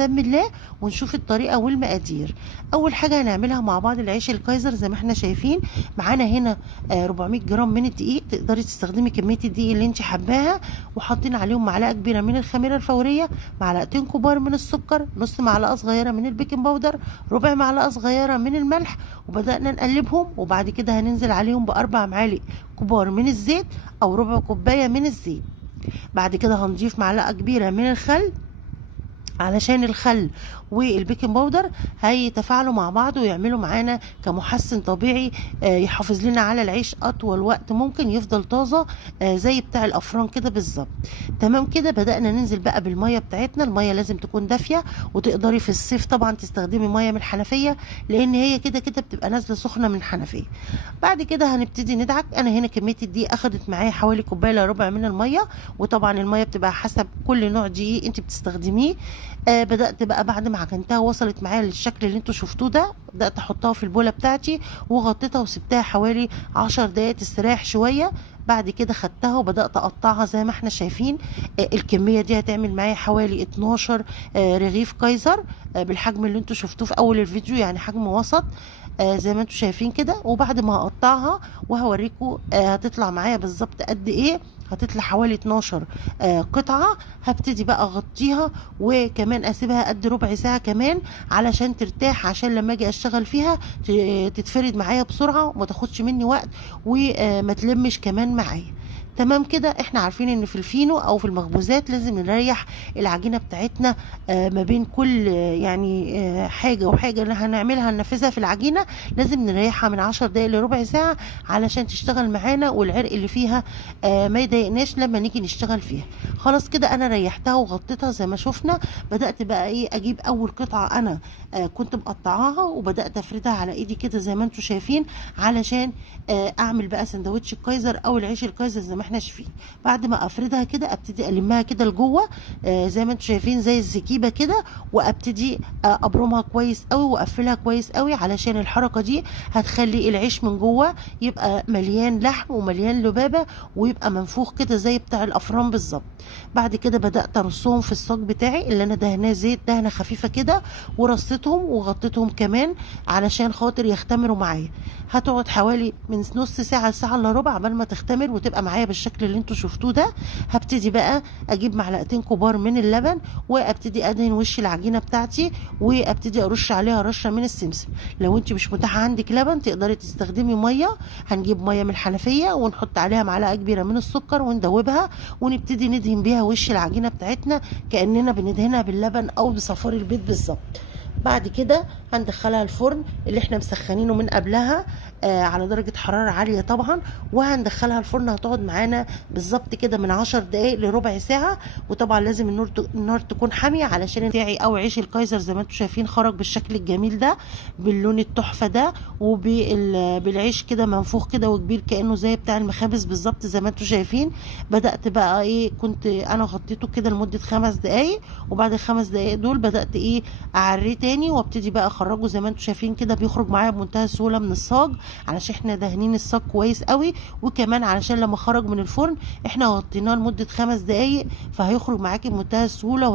ونسمي الله ونشوف الطريقه والمقادير. اول حاجه هنعملها مع بعض العيش الكايزر زي ما احنا شايفين. معانا هنا 400 جرام من الدقيق، تقدري تستخدمي كميه الدقيق اللي انت حباها، وحاطين عليهم معلقه كبيره من الخميره الفوريه، معلقتين كبار من السكر، نص معلقه صغيره من البيكنج باودر، ربع معلقه صغيره من الملح، وبدانا نقلبهم. وبعد كده هننزل عليهم باربع معالق كبار من الزيت او ربع كوبايه من الزيت. بعد كده هنضيف معلقه كبيره من الخل، علشان الخل والبيكنج باودر هيتفاعلوا مع بعض ويعملوا معانا كمحسن طبيعي يحافظ لنا على العيش اطول وقت ممكن، يفضل طازه زي بتاع الافران كده بالظبط. تمام كده. بدأنا ننزل بقى بالميه بتاعتنا. الميه لازم تكون دافيه، وتقدري في الصيف طبعا تستخدمي ميه من الحنفيه، لان هي كده كده بتبقى نازله سخنه من الحنفيه. بعد كده هنبتدي ندعك. انا هنا كميه الدقيق اخدت معايا حوالي كوبايه الا ربع من الميه، وطبعا الميه بتبقى حسب كل نوع دقيق انت بتستخدميه. بدأت بقى بعد ما عجنتها وصلت معايا للشكل اللي انتوا شفتوه ده، بدأت احطها في البولة بتاعتي وغطيتها وسبتها حوالي 10 دقايق تستريح شوية. بعد كده خدتها وبدأت اقطعها زي ما احنا شايفين. الكمية دي هتعمل معايا حوالي 12 رغيف كايزر بالحجم اللي انتوا شفتوه في اول الفيديو، يعني حجم وسط زي ما انتوا شايفين كده. وبعد ما هقطعها وهوريكم هتطلع معايا بالظبط قد ايه. هتطلع حوالي 12 قطعة. هبتدي بقى اغطيها وكمان اسيبها قد ربع ساعة كمان علشان ترتاح، عشان لما اجي اشتغل فيها تتفرد معايا بسرعة وما تاخدش مني وقت وما تلمش كمان معايا. تمام كده. احنا عارفين ان في الفينو او في المخبوزات لازم نريح العجينه بتاعتنا ما بين كل يعني حاجه وحاجه اللي هنعملها ننفذها في العجينه، لازم نريحها من 10 دقايق لربع ساعه علشان تشتغل معانا والعرق اللي فيها ما يضايقناش لما نيجي نشتغل فيها. خلاص كده انا ريحتها وغطيتها زي ما شفنا. بدات بقى ايه اجيب اول قطعه انا كنت مقطعاها وبدات افردها على ايدي كده زي ما انتم شايفين، علشان اعمل بقى سندوتش الكايزر او العيش الكايزر زي ما احنا شايفين. بعد ما افردها كده ابتدي المها كده لجوه زي ما انتم شايفين زي الزكيبه كده، وابتدي ابرمها كويس قوي واقفلها كويس قوي، علشان الحركه دي هتخلي العيش من جوه يبقى مليان لحم ومليان لبابه ويبقى منفوخ كده زي بتاع الافران بالظبط. بعد كده بدات ارصهم في الصاج بتاعي اللي انا دهناه زيت دهنه خفيفه كده، ورصيتهم وغطيتهم كمان علشان خاطر يختمروا معايا. هتقعد حوالي من نص ساعه لساعه الا ربع عبال ما تختمر وتبقى معايا بالشكل اللي انتوا شفتوه ده. هبتدي بقى اجيب معلقتين كبار من اللبن وابتدي ادهن وش العجينه بتاعتي، وابتدي ارش عليها رشه من السمسم. لو انت مش متاحه عندك لبن تقدري تستخدمي ميه. هنجيب ميه من الحنفيه ونحط عليها معلقه كبيره من السكر وندوبها، ونبتدي ندهن بيها وش العجينه بتاعتنا كاننا بندهنها باللبن او بصفار البيض بالظبط. بعد كده هندخلها الفرن اللي احنا مسخنينه من قبلها على درجة حرارة عالية طبعا، وهندخلها الفرن. هتقعد معانا بالظبط كده من 10 دقايق لربع ساعة. وطبعا لازم النار تكون حامية علشان بتاعي او عيش الكايزر زي ما انتم شايفين خرج بالشكل الجميل ده باللون التحفة ده، وبالعيش كده منفوخ كده وكبير كأنه زي بتاع المخابز بالظبط زي ما انتم شايفين. بدأت بقى ايه كنت انا غطيته كده لمدة 5 دقايق، وبعد ال5 دقايق دول بدأت ايه اعريه تاني وابتدي بقى اخرجه زي ما انتم شايفين كده. بيخرج معايا بمنتهى السهولة من الصاج علشان احنا دهنين الصاج كويس قوي، وكمان علشان لما خرج من الفرن احنا غطيناه لمدة 5 دقايق فهيخرج معاكي بمنتهى السهولة.